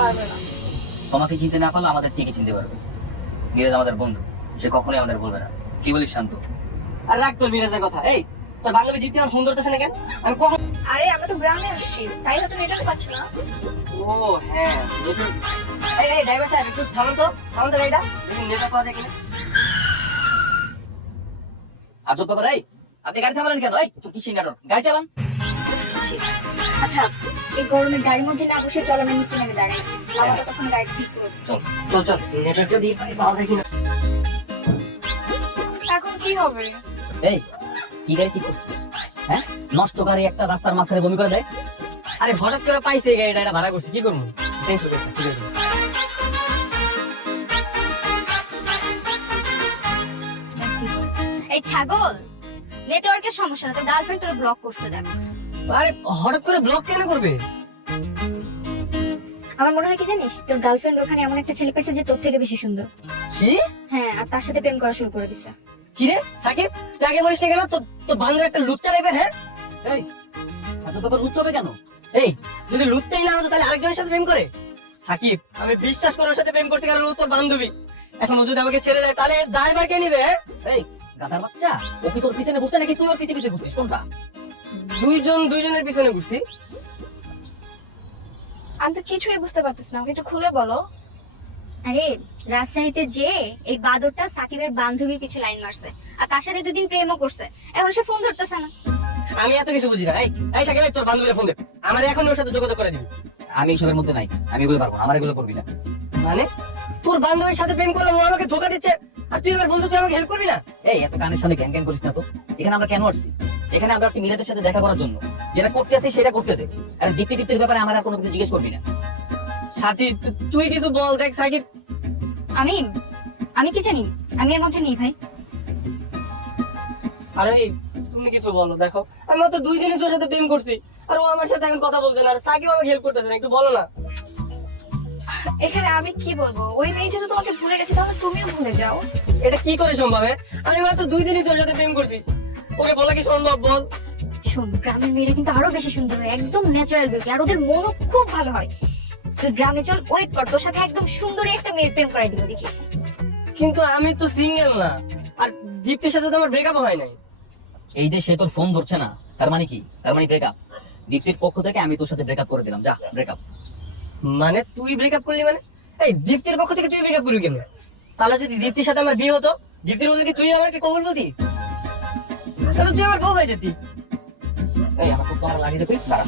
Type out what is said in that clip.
পারবে না। তোমাকে চিনতে না পারলে আমাদের ঠিকই চিনতে পারবে। মিরাজ আমাদের বন্ধু, সে কখনোই আমাদের বলবে না। কি বলিস শান্ত? আর রাখ তোর মিরাজের কথা। এই তোর বান্ধবী দীপ্তি আমার ফোন ধরতেছে না কেন? আমি কখন? আরে আমরা তো গ্রামে আসছি, তাই হয়তো নেটওয়ার্ক পাচ্ছি না। ও হ্যাঁ, এই এই ড্রাইভার সাহেব একটু থামুন তো গাড়িটা, দেখুন নেটওয়ার্ক পাওয়া যায় কিনা। আজব ব্যাপার। এই আপনি গাড়ি থামালেন কেন? এই তো কিসের নাটক, গাড়ি চালান। আচ্ছা, এই গরমে গাড়ির মধ্যে না বসে চলো, আমরা নিচে নেমে দাঁড়াই। আমরা তখন গাড়ি ঠিক করে চল চল চল, নেটওয়ার্কটা দিয়ে পাওয়া যায় কিনা। এখন কি হবে? এই কি গাড়ি ঠিক করছিস? হ্যাঁ, নষ্ট গাড়ি একটা রাস্তার মাঝখানে বমি করে দেয়। আরে হঠাৎ করে পাইছে এই গাড়িটা, এটা ভাড়া করছি, কি করবো? টেনশন করিস না, ঠিক আছে। এই ছাগল, নেটওয়ার্কের সমস্যা না, তোর গার্লফ্রেন্ড তোর ব্লক করতে দেখ। আরে হঠাৎ করে ব্লক কেন করবে? আমার মনে হয় কি জানিস, তোর গার্লফ্রেন্ড ওখানে এমন একটা ছেলে পেয়েছে যে তোর থেকে বেশি সুন্দর। কি? হ্যাঁ, আর তার সাথে প্রেম করা শুরু করে দিছে। কি রে সাকিব, তুই আগে বলিস না কেন? তোর বান্ধব একটা লুচ্চা টাইপের। হ্যাঁ এই এত ব্যাপার বুঝতে হবে কেন? এই যদি লুচ্চাই না হতো তাহলে আরেকজনের সাথে প্রেম করে? সাকিব, আমি বিশ্বাস করে ওর সাথে প্রেম করছি কারণ ও তোর বান্ধবী। এখন ও যদি আমাকে ছেড়ে দেয় তাহলে দায়ভার কে নিবে? এই গাধার বাচ্চা, ও কি তোর পিছনে ঘুরছে নাকি তুই ওর পিছে ঘুরছিস? কোনটা? দুইজনের পিছনে ঘুরছি। আমি তো কিছুই বুঝতে পারতেছি না, একটু খুলে বলো। আরে রাজশাহীতে যে এই বাদরটা সাকিবের বান্ধবীর কিছু লাইন মারছে, আর তার সাথে দুদিন প্রেমও করছে, এখন সে ফোন ধরতেছে না। আমি এত কিছু বুঝি না। এই এই সাকিব, তোর বান্ধবীরা ফোন দে, আমার এখন ওর সাথে যোগাযোগ করে দিবি। আমি এসবের মধ্যে নাই, আমি এগুলো পারবো না, আমার এগুলো করবি না। মানে তোর বান্ধবীর সাথে প্রেম করলাম, ও আমাকে ধোকা দিচ্ছে, আর তুই আমার বন্ধু, তুই আমাকে হেল্প করবি না? এই এত কানের সামনে গ্যাং গ্যাং করিস না তো। এখানে আমরা কেন আসছি? এখানে আমরা আসছি মিরাজের সাথে দেখা করার জন্য। যেটা করতে আছে সেটা করতে দে। আর দীপ্তির ব্যাপারে আমার আর কোনো কিছু জিজ্ঞেস করবি না। সাথী, তুই কিছু বল। দেখ সাকিব, আমি আমি কি জানি, আমি এর মধ্যে নেই ভাই। আরে তুমি কিছু বলো। দেখো আমি তো 2 দিনই তোর সাথে প্রেম করছি, আর ও আমার সাথে এখন কথা বলছে না, আর সাকিব আমাকে হেল্প করতেছে না, একটু বলো না। এখানে আমি কি বলবো? ওই মেয়ে যদি তোমাকে ভুলে গেছে তাহলে তুমিও ভুলে যাও। এটা কি করে সম্ভব? আমি মাত্র 2 দিনই তোর সাথে প্রেম করছি, ওকে বলা কি সম্ভব? বল। শোন, গ্রামের মেয়েরা কিন্তু আরো বেশি সুন্দর হয়, একদম ন্যাচারাল বিউটি, আর ওদের মনও খুব ভালো হয়। তুই গ্রামে চল, ওয়েট কর, তোর সাথে একদম সুন্দরী একটা মেয়ের প্রেম করাই দিব, দেখিস। কিন্তু আমি তো সিঙ্গেল না, আর দীপ্তির সাথে তো আমার ব্রেকআপ হয় নাই। এই যে সে তোর ফোন ধরছে না, তার মানে কি? তার মানে ব্রেকআপ। দীপ্তির পক্ষ থেকে আমি তোর সাথে ব্রেকআপ করে দিলাম। যা, ব্রেকআপ। মানে তুই ব্রেকআপ করলি? মানে এই দীপ্তির পক্ষ থেকে তুই ব্রেকআপ করবি কেন? তাহলে যদি দীপ্তির সাথে আমার বিয়ে হতো, দীপ্তির বলতে কি তুই আমাকে কবুল বলতি? তাহলে তুই আমার বউ হয়ে যেতি। এই আমার তো তোমার লাড়ি দেখি, দাঁড়া।